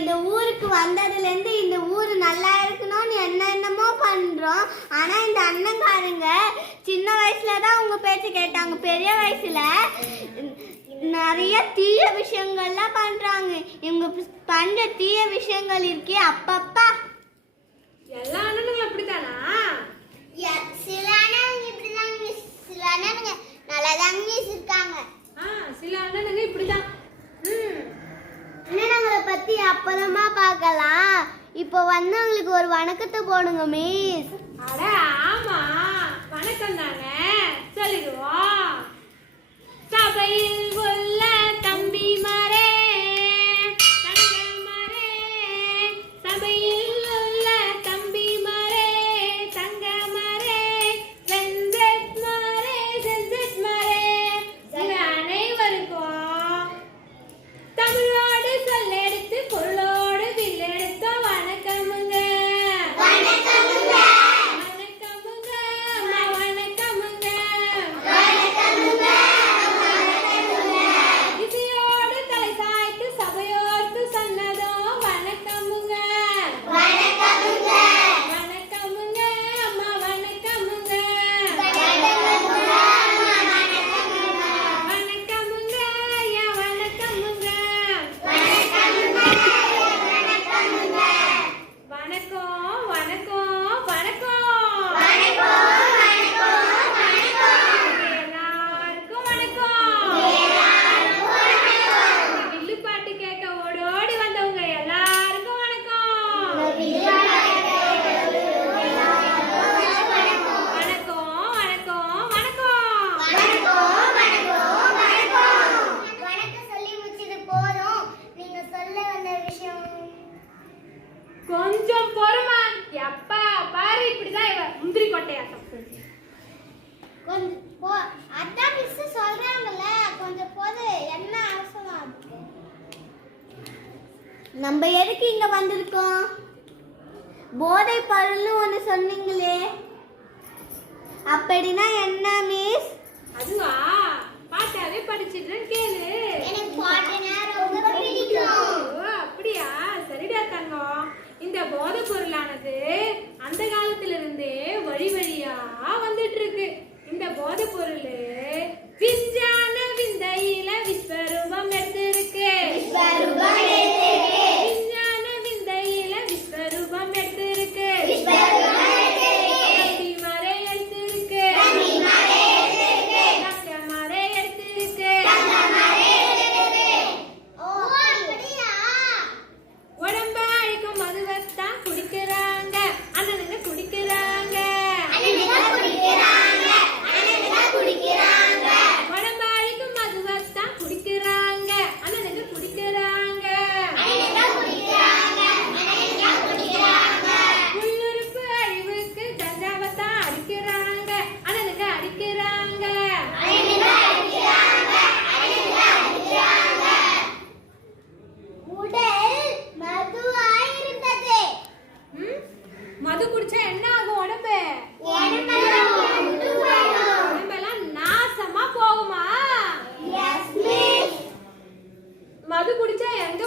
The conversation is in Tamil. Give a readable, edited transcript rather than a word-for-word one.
இந்த ஊருக்கு வந்ததுலேருந்து இந்த ஊர் நல்லா இருக்கணும்னு என்னென்னமோ பண்ணுறோம். ஆனால் இந்த அண்ணங்காரங்க சின்ன வயசுல தான் அவங்க பேச்சு கேட்டாங்க. பெரிய வயசுல நிறைய தீய விஷயங்கள்லாம் பண்ணுறாங்க. இவங்க பண்ணுற தீய விஷயங்கள் இருக்கே அப்பப்பா. எல்லா அண்ணனுங்களும் அப்படித்தானா? சில அண்ணனுங்க இப்படிதாங்க, சில அண்ணனுங்க நல்லாதாங்க இருக்காங்க. சில அண்ணனுங்க இப்படிதான். அண்ணனுங்களை பத்தி அப்பறமா பார்க்கலாம். இப்போ வந்தவங்களுக்கு ஒரு வணக்கத்தை போடுங்க மிஸ். அட ஆமா, வணக்கம் தானே, சொல்லிடுவோம். சபையில் உள்ள தம்பி மாரே, தங்கமாரே, சபையில் உள்ள தம்பி மாரே, தங்கமாரே, செஞ்சட் மாரே, செஞ்சட் மாரே, உங்க அனைவருக்கும் தமிழோடு சொல்லெடுத்து பொருளோடு வில்லெடுத்த வணக்கமுங்க. வணக்கமுங்க, அம்மா வணக்கமுங்க. இசையோடு தலை சாய்த்து சபையோர்க்கு சொன்னதோ வணக்கமுங்க. வணக்கமுங்க, அம்மா வணக்கமுங்க. வணக்கமுங்க, ஐயா வணக்கமுங்க. வணக்கம், வணக்கம், வணக்கம். எல்லாருக்கும் வணக்கம். வில்லு பாட்டு கேட்க ஓடோடி வந்தவங்க எல்லாருக்கும் வணக்கம். வணக்கம், வணக்கம், வணக்கம். வணக்கம் சொல்லி முடிச்சது போதும். நீங்க சொல்ல வந்த விஷயம் கொஞ்சம் பொறுமா. எப்பா பாரு இப்படிதான் இவ முந்திரி கொட்டையாட்டம். அதான் மிஸ் சொல்றாங்கல்ல, கொஞ்சம் போது. என்ன அவசரம் அதுக்கு? நம்ம எதுக்கு இங்க வந்திருக்கோம்? போதை பொருள்னு ஒண்ணு சொன்னீங்களே, அப்படின்னா என்ன மிஸ்? அதுவா, பாட்டாவே படிச்சிட்டு கேளு. எனக்கு பாட்டுனா ரொம்ப பிடிக்கும். ஓ, அப்படியா? சரிடா தங்கம். இந்த போதை பொருளானது அந்த காலத்துல இருந்தே வழி வழியா வந்துட்டு இருக்கு. இந்த போதை பொருள் விஞ்ஞான விந்தையில விஸ்வரூபம் எடுத்திருக்கு. விஞ்ஞான விந்தையில விஸ்வரூபம் எடுத்திருக்கு. தம்பி மறை எடுத்திருக்கு. தங்க மறை எடுத்திருக்கு. உடம்ப அழிக்கும் மதுவைத்தான் குடிக்கிறாங்க. அண்ணனுங்க குடிக்கிறாங்க. உடம்ப அழிக்கும் மதுவைத்தான் குடிக்கிறாங்க. அண்ணனுங்க குடிக்கிறாங்க. உள்ளுறுப்பு அழிவுக்கு கஞ்சாவைத்தான் அடிக்கிறாங்க. அண்ணனுங்க அடிக்கிறாங்க. உடல் மதுவாயிருந்தது. மது குடிச்சா என்ன ஆகும்? உடம்பு உடம்பெல்லாம் நாசமா போகுமா? மது குடிச்சா எங்க